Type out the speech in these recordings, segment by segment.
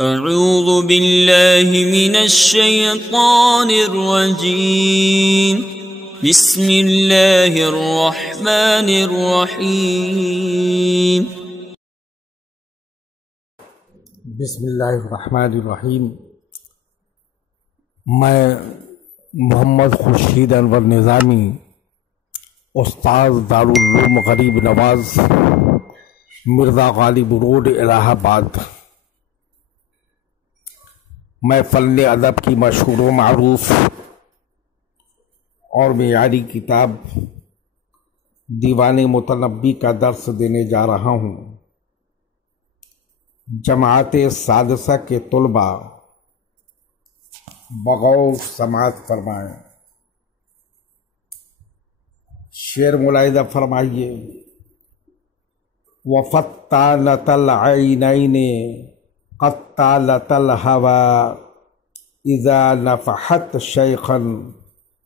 اعوذ باللہ من الشیطان الرجیم بسم اللہ الرحمن الرحیم بسم اللہ الرحمن الرحیم۔ میں محمد خورشید انور نظامی، استاذ دارالعلوم غریب نواز، مرزا غالب روڈ، الہ آباد، میں فن ادب کی مشہور و معروف اور معیاری کتاب دیوان متنبی کا درس دینے جا رہا ہوں۔ جماعت سادسہ کے طلباء بغور سماعت فرمائیں۔ شعر ملاحظہ فرمائیے۔ وَفَتَّانَتَ الْعَيْنَيْنِ قَطَّالَتَ الْهَوَى إِذَا نَفَحَتْ شَيْخًا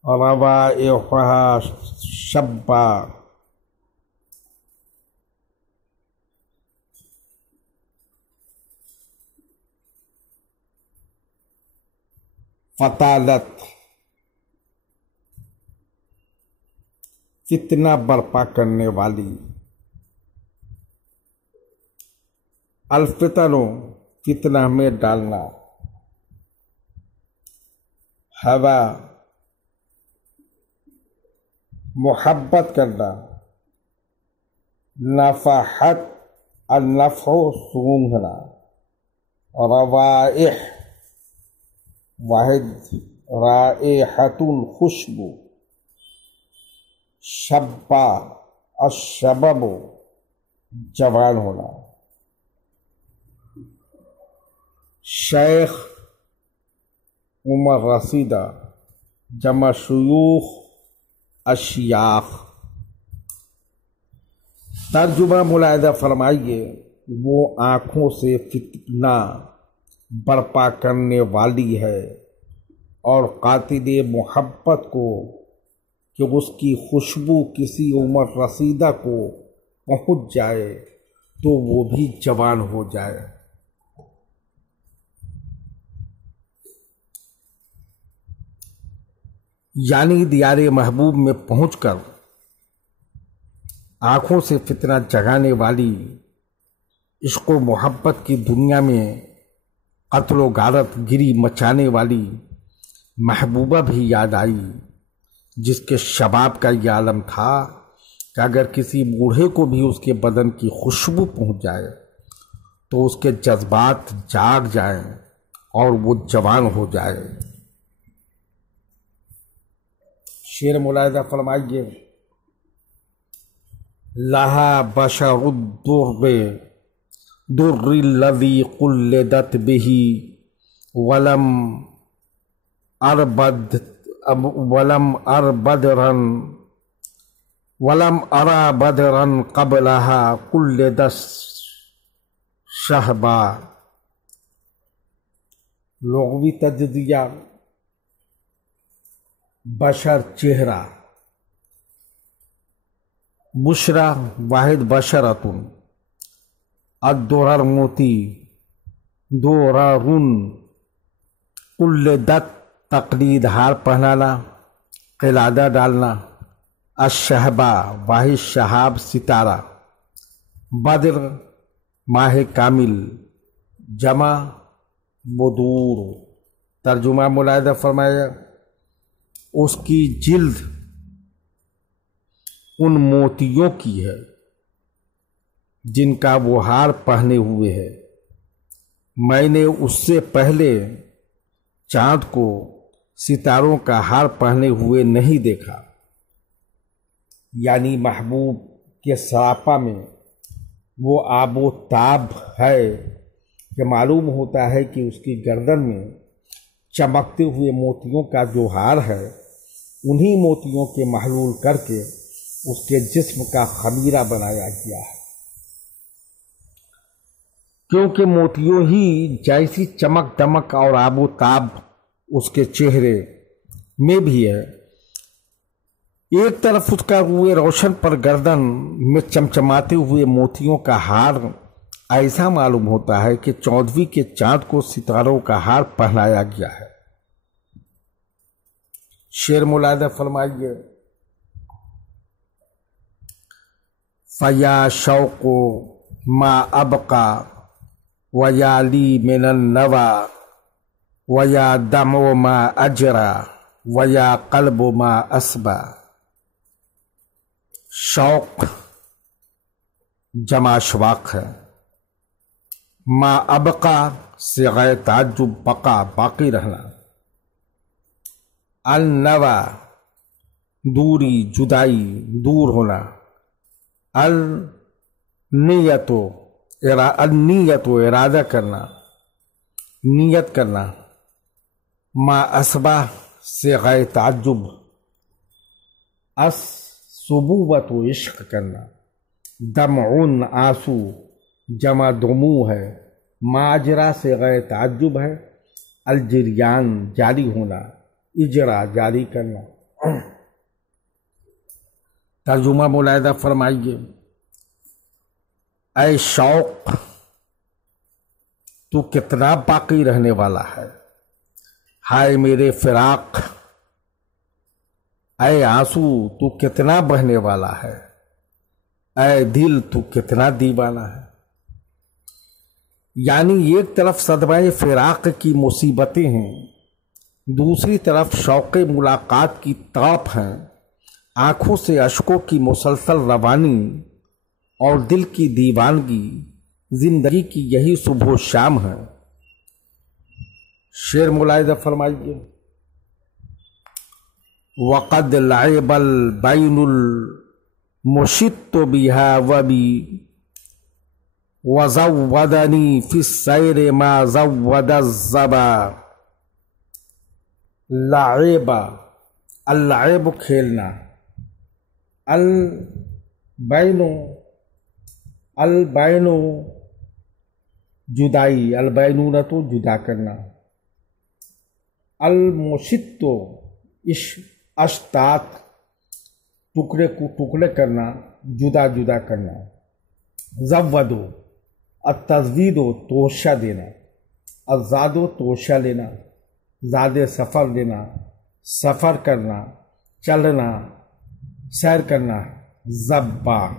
رَوَائِحُهَا شَبًّا۔ فتالت، فتنہ برپا کرنے والی۔ الفتنوں، فتنہ میں ڈالنا۔ ہوا، محبت کرنا۔ نفحت، النفح، سونگھنا۔ روائح، واحد، رائحۃ، خوشبو۔ شبہ، الشبب، جوان ہونا۔ شیخ، عمر رسیدہ، جمع شیوخ، اشیاخ۔ ترجمہ ملاحظہ فرمائیے۔ وہ آنکھوں سے فتنہ برپا کرنے والی ہے اور قاتل محبت کو کہ اس کی خوشبو کسی عمر رسیدہ کو پہنچ جائے تو وہ بھی جوان ہو جائے۔ یعنی دیار محبوب میں پہنچ کر آنکھوں سے فتنہ جگانے والی، عشق و محبت کی دنیا میں قتل و غارت گری مچانے والی محبوبہ بھی یاد آئی، جس کے شباب کا یہ عالم تھا کہ اگر کسی بوڑھے کو بھی اس کے بدن کی خوشبو پہنچ جائے تو اس کے جذبات جاگ جائیں اور وہ جوان ہو جائے۔ شعر ملاحظہ فرمائیے۔ لہا بشر الدر در الذی قلدت به ولم ارى بدرا قبلها قلدت شہبا۔ لغوی تجزیہ۔ بشر، چہرہ۔ بشرا، واحد، بشرتن۔ الدرر، موتی۔ دررن، قلدت، تقلید، ہار پہنانا، قلادہ ڈالنا۔ الشہبہ، واحد، شہاب، ستارہ۔ بدر، ماہ کامل، جمع بدور۔ ترجمہ ملاحظہ فرمایا۔ اس کی جلد ان موتیوں کی ہے جن کا وہ ہار پہنے ہوئے ہے۔ میں نے اس سے پہلے چاند کو ستاروں کا ہار پہنے ہوئے نہیں دیکھا۔ یعنی محبوب کے سراپا میں وہ آب و تاب ہے کہ معلوم ہوتا ہے کہ اس کی گردن میں چمکتے ہوئے موتیوں کا جو ہار ہے، انہی موتیوں کے محلول کر کے اس کے جسم کا خمیرہ بنایا گیا ہے، کیونکہ موتیوں ہی جیسی چمک دمک اور آب و تاب اس کے چہرے میں بھی ہے۔ ایک طرف اس کا روئے روشن پر گردن میں چمچماتے ہوئے موتیوں کا ہار ایسا معلوم ہوتا ہے کہ 14ویں کے چاند کو ستاروں کا ہار پہنایا گیا ہے۔ شعر ملاحظہ فرمائیے۔ فیا شوق ما ابقا ویا لی من النوا ویا دمع ما اجرا ویا قلب ما اسبا۔ شوق جمع اشواق ہے۔ ما ابقا صیغہ تعجب، بقا باقی رہنا۔ النوا دوری، جدائی، دور ہونا۔ النیت ارادہ کرنا، نیت کرنا۔ ما اسبا صیغہ تعجب، صبوبت و عشق کرنا۔ دمعن آنسو جمع دموع ہے۔ ماجرا صیغہ تعجب ہے۔ الجریان جاری ہونا، اجرا جاری کرنا۔ ترجمہ ملاحظہ فرمائیے۔ اے شوق، تو کتنا باقی رہنے والا ہے، ہائے میرے فراق۔ اے آنسو، تو کتنا بہنے والا ہے، اے دل تو کتنا دیوانہ ہے۔ یعنی ایک طرف صدمہ فراق کی مصیبتیں ہیں، دوسری طرف شوق ملاقات کی تڑپ ہیں۔ آنکھوں سے اشکوں کی مسلسل روانی اور دل کی دیوانگی زندگی کی یہی صبح و شام ہے۔ شعر ملاحظہ فرمائیے۔ وقد لعب البین المشت بها وبی وزودنی فی السیر ما زود الزبا۔ لعب، اللعب کھیلنا، البین جدائی، البینونت جدا کرنا۔ المشت اشتات ٹکڑے کو ٹکڑے کرنا، جدا جدا کرنا۔ زودو التزوید توشہ دینا، الزادو توشہ لینا، زاد سفر لینا، سفر کرنا، چلنا، سیر کرنا۔ زبا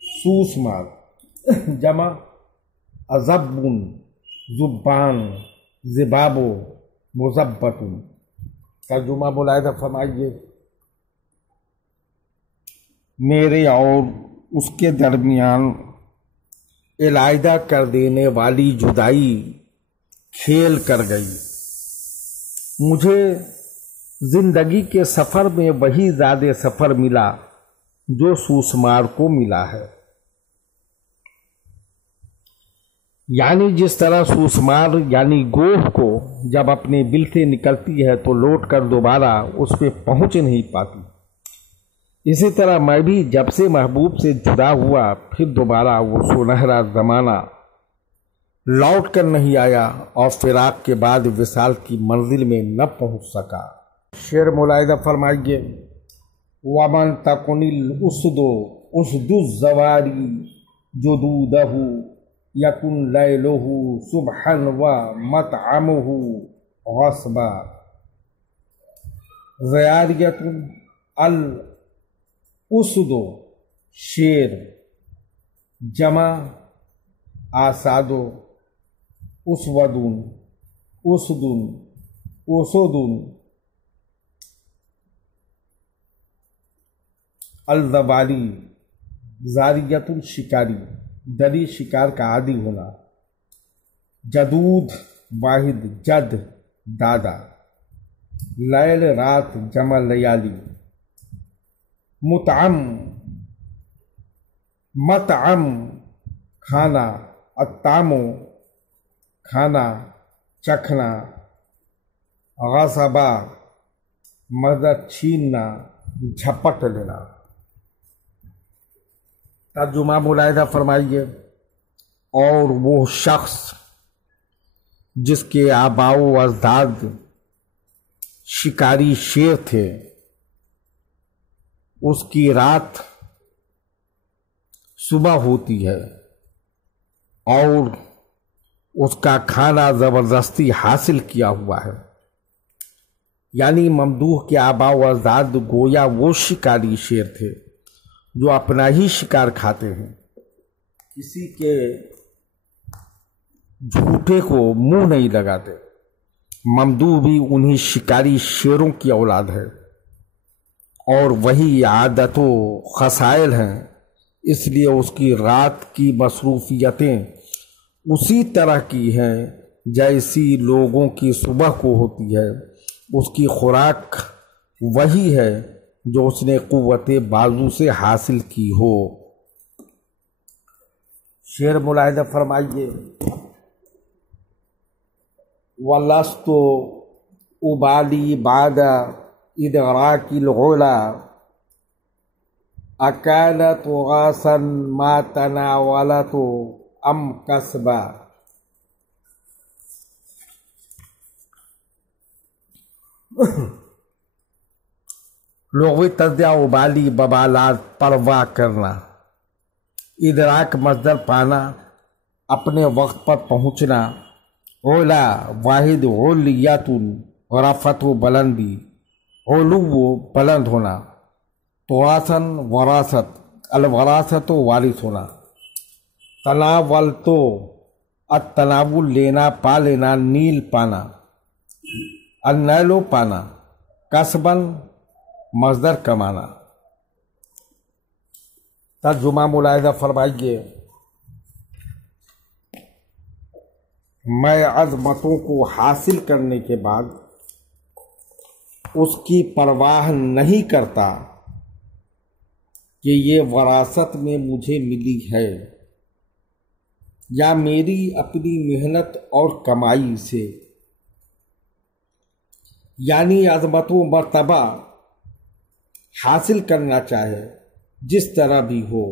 سوس مار، جمع ازبن زبان، زبابو مزبتن۔ ترجمہ ملاحظہ فرمائیے۔ میرے اور اس کے درمیان علیحدہ کر دینے والی جدائی کھیل کر گئی۔ مجھے زندگی کے سفر میں وہی زاد سفر ملا جو سوسمار کو ملا ہے۔ یعنی جس طرح سوسمار یعنی گوہ کو جب اپنے بل سے نکلتی ہے تو لوٹ کر دوبارہ اس پہ پہنچ نہیں پاتی، اسی طرح میں بھی جب سے محبوب سے جدا ہوا پھر دوبارہ وہ سنہرا زمانہ لوٹ کر نہیں آیا اور فراق کے بعد وصال کی منزل میں نہ پہنچ سکا۔ شعر ملاحظہ فرمائیے۔ وَمَن تَكُنِ الْأُسْدُ أُسْدُ الزَّوَارِ جُدُودَهُ يَكُنْ لَيْلُهُ صُبْحًا وَمَطْعَمُهُ غَصْبًا۔ زیاریۃ الاسد شیر، جمع آساد، اسودن اسدن اسودن۔ الزواری زاریۃ الشکاری، دری شکار کا عادی ہونا۔ جدود واحد، جد دادا۔ لیل رات، جمع لیالی۔ مطعم مطعم کھانا، الطعم کھانا چکھنا۔ غصبا مزہ چھیننا، جھپٹ لینا۔ ترجمہ ملاحظہ فرمائیے۔ اور وہ شخص جس کے آباء و اجداد شکاری شیر تھے، اس کی رات صبح ہوتی ہے اور اس کا کھانا زبردستی حاصل کیا ہوا ہے۔ یعنی ممدوح کے آباء و اجداد گویا وہ شکاری شیر تھے جو اپنا ہی شکار کھاتے ہیں، کسی کے جھوٹے کو منہ نہیں لگاتے۔ ممدوح بھی انہی شکاری شیروں کی اولاد ہے اور وہی عادت و خصائل ہیں، اس لیے اس کی رات کی مصروفیتیں اسی طرح کی ہیں جیسی لوگوں کی صبح کو ہوتی ہے۔ اس کی خوراک وہی ہے جو اس نے قوت بازو سے حاصل کی ہو۔ شعر ملاحظہ فرمائیے، وَلَسْتُ أُبَالِي بَعْدَ إِدْرَاكِ الْعُلَا أَكَانَتْ غَاصًا مَا تَنَاوَلَتْ أَمْ كَسْبًا۔ لغوی تجزیہ ابالی ببالات پرواہ کرنا، ادراک مصدر پانا، اپنے وقت پر پہنچنا، اولا واحد علیت رفعت و بلندی، علو بلند ہونا، تواسن وراثت، الوراثت وارث ہونا، تناول تو التناول لینا پا لینا، نیل پانا، النیلو پانا، کسبن مصدر کمانا۔ ترجمہ ملاحظہ فرمائیے، میں عظمتوں کو حاصل کرنے کے بعد اس کی پرواہ نہیں کرتا کہ یہ وراثت میں مجھے ملی ہے یا میری اپنی محنت اور کمائی سے، یعنی عظمت و مرتبہ حاصل کرنا چاہے جس طرح بھی ہو۔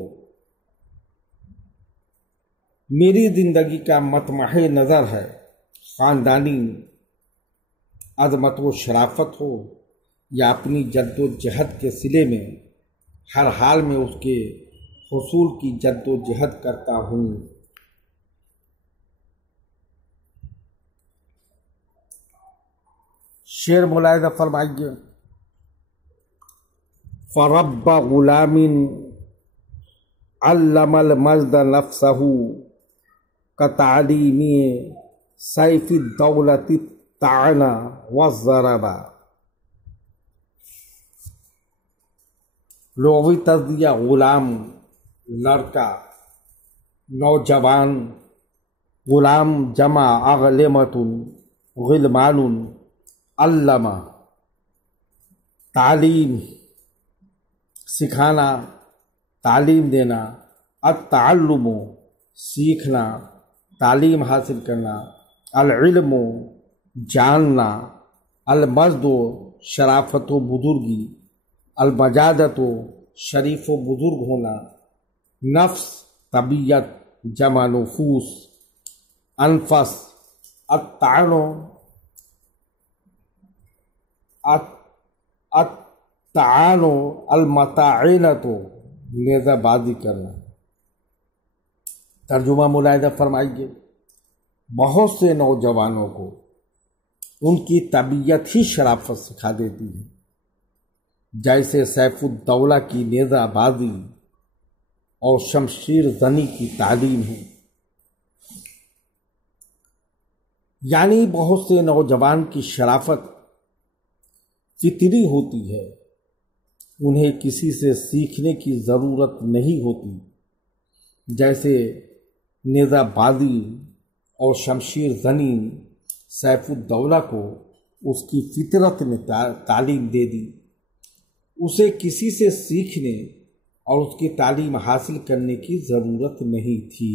میری زندگی کا مطمح نظر ہے خاندانی عظمت و شرافت ہو یا اپنی جد و جہد کے صلے میں، ہر حال میں اس کے حصول کی جد و جہد کرتا ہوں۔ شعر ملاحظہ فرمائیے، فرب غلام علم المجد نفسہ کتعلیم سیف الدولت الطعن والضرب۔ لغوی تجزیہ غلام لڑکا، نوجوان، غلام جمع اغلمۃ غلمان، علامہ تعلیم سکھانا، تعلیم دینا، التعلم سیکھنا، تعلیم حاصل کرنا، العلم جاننا، المجد شرافت و بزرگی، المجادت شریف و بزرگ ہونا، نفس طبیعت جمع نفوس، انفس، الطعن الطعن المطاعنت نیزہ بازی کرنا۔ ترجمہ ملاحظہ فرمائیے، بہت سے نوجوانوں کو ان کی طبیعت ہی شرافت سکھا دیتی ہے، جیسے سیف الدولہ کی نیزہ بازی اور شمشیر زنی کی تعلیم ہے۔ یعنی بہت سے نوجوان کی شرافت فطری ہوتی ہے، انہیں کسی سے سیکھنے کی ضرورت نہیں ہوتی، جیسے نیزہ بازی اور شمشیر زنی سیف الدولہ کو اس کی فطرت نے تعلیم دے دی، اسے کسی سے سیکھنے اور اس کی تعلیم حاصل کرنے کی ضرورت نہیں تھی۔